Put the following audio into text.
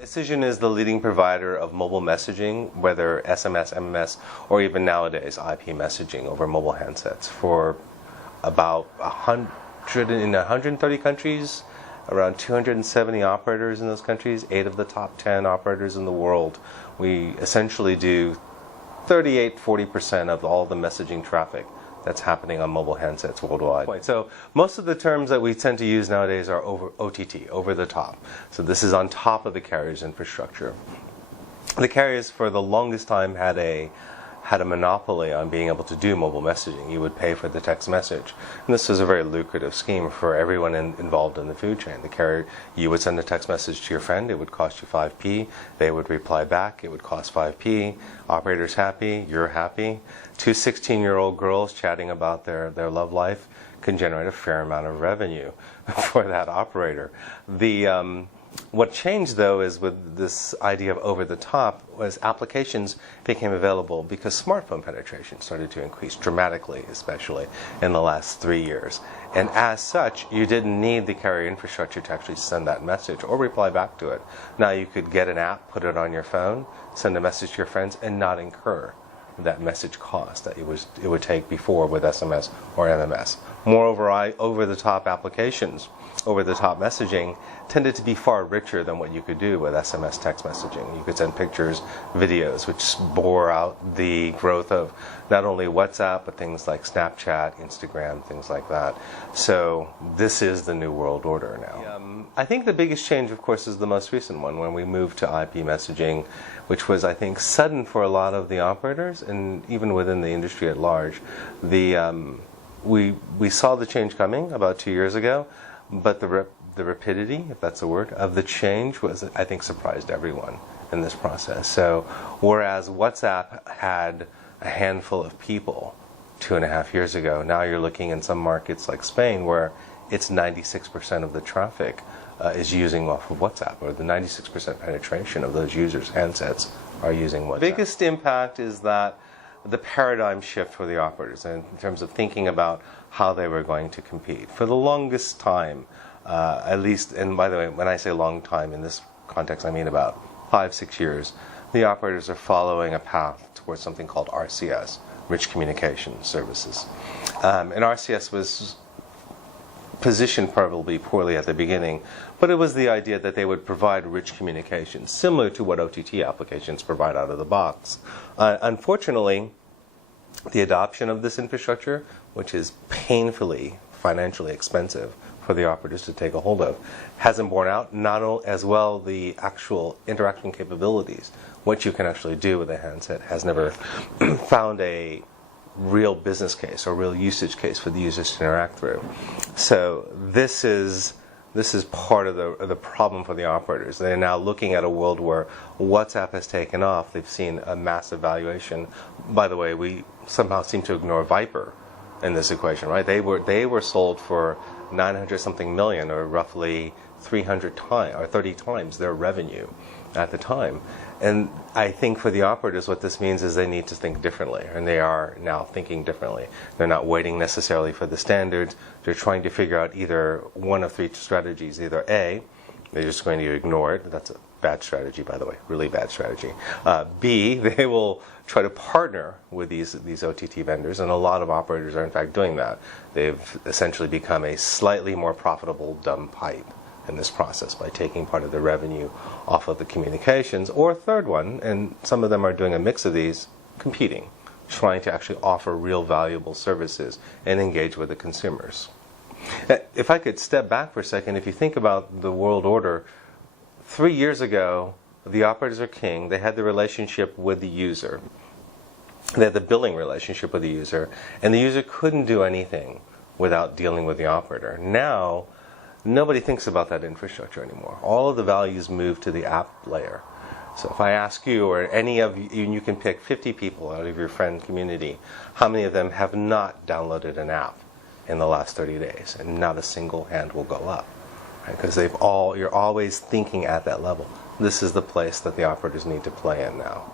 Acision is the leading provider of mobile messaging, whether SMS, MMS, or even nowadays IP messaging over mobile handsets for about 130 countries, around 270 operators in those countries, 8 of the top 10 operators in the world. We essentially do 40% of all the messaging traffic that's happening on mobile handsets worldwide. So most of the terms that we tend to use nowadays are over OTT, over the top. So this is on top of the carrier's infrastructure. The carriers for the longest time had a monopoly on being able to do mobile messaging. You would pay for the text message. And this was a very lucrative scheme for everyone involved in the food chain. The carrier, you would send a text message to your friend, it would cost you 5p. They would reply back, it would cost 5p. Operator's happy, you're happy. 2 16-year-old girls chatting about their love life can generate a fair amount of revenue for that operator. What changed, though, is with this idea of over the top, was applications became available because smartphone penetration started to increase dramatically, especially in the last 3 years. And as such, you didn't need the carrier infrastructure to actually send that message or reply back to it. Now you could get an app, put it on your phone, send a message to your friends, and not incur that message cost that it would take before with SMS or MMS. Moreover, over-the-top applications, over-the-top messaging tended to be far richer than what you could do with SMS text messaging. You could send pictures, videos, which bore out the growth of not only WhatsApp, but things like Snapchat, Instagram, things like that. So this is the new world order now. I think the biggest change, of course, is the most recent one, when we moved to IP messaging, which was, I think, sudden for a lot of the operators, and even within the industry at large. We saw the change coming about 2 years ago, but the rapidity, if that's a word, of the change was, I think, surprised everyone in this process. So whereas WhatsApp had a handful of people 2.5 years ago, now you're looking in some markets like Spain where it's 96% of the traffic is using off of WhatsApp, or the 96% penetration of those users' handsets are using WhatsApp. The biggest impact is that the paradigm shift for the operators in terms of thinking about how they were going to compete. For the longest time, at least, and by the way, when I say long time in this context, I mean about 5-6 years, the operators are following a path towards something called RCS, Rich Communication Services. And RCS was positioned probably poorly at the beginning, but it was the idea that they would provide rich communication, similar to what OTT applications provide out of the box. Unfortunately, the adoption of this infrastructure, which is painfully financially expensive for the operators to take a hold of, hasn't borne out. Not as well the actual interaction capabilities, what you can actually do with a handset, has never found a real business case or real usage case for the users to interact through. So this is part of the problem for the operators. They're now looking at a world where WhatsApp has taken off. They've seen a massive valuation. By the way, we somehow seem to ignore Viper in this equation, right? They were sold for 900 something million, or roughly 300 times or 30 times their revenue at the time. And I think for the operators, what this means is they need to think differently, and they are now thinking differently. They're not waiting necessarily for the standards. They're trying to figure out either one of 3 strategies. Either A, they're just going to ignore it. That's a bad strategy, by the way, really bad strategy. B, they will try to partner with these OTT vendors, and a lot of operators are in fact doing that. They've essentially become a slightly more profitable dumb pipe in this process by taking part of the revenue off of the communications. Or a third one, and some of them are doing a mix of these, competing, trying to actually offer real valuable services and engage with the consumers. If I could step back for a second, if you think about the world order, 3 years ago, the operators are king. They had the relationship with the user. They had the billing relationship with the user, and the user couldn't do anything without dealing with the operator. Now, nobody thinks about that infrastructure anymore. All of the values move to the app layer. So if I ask you, or any of you, and you can pick 50 people out of your friend community, how many of them have not downloaded an app in the last 30 days? And not a single hand will go up, right? Because you're always thinking at that level. This is the place that the operators need to play in now.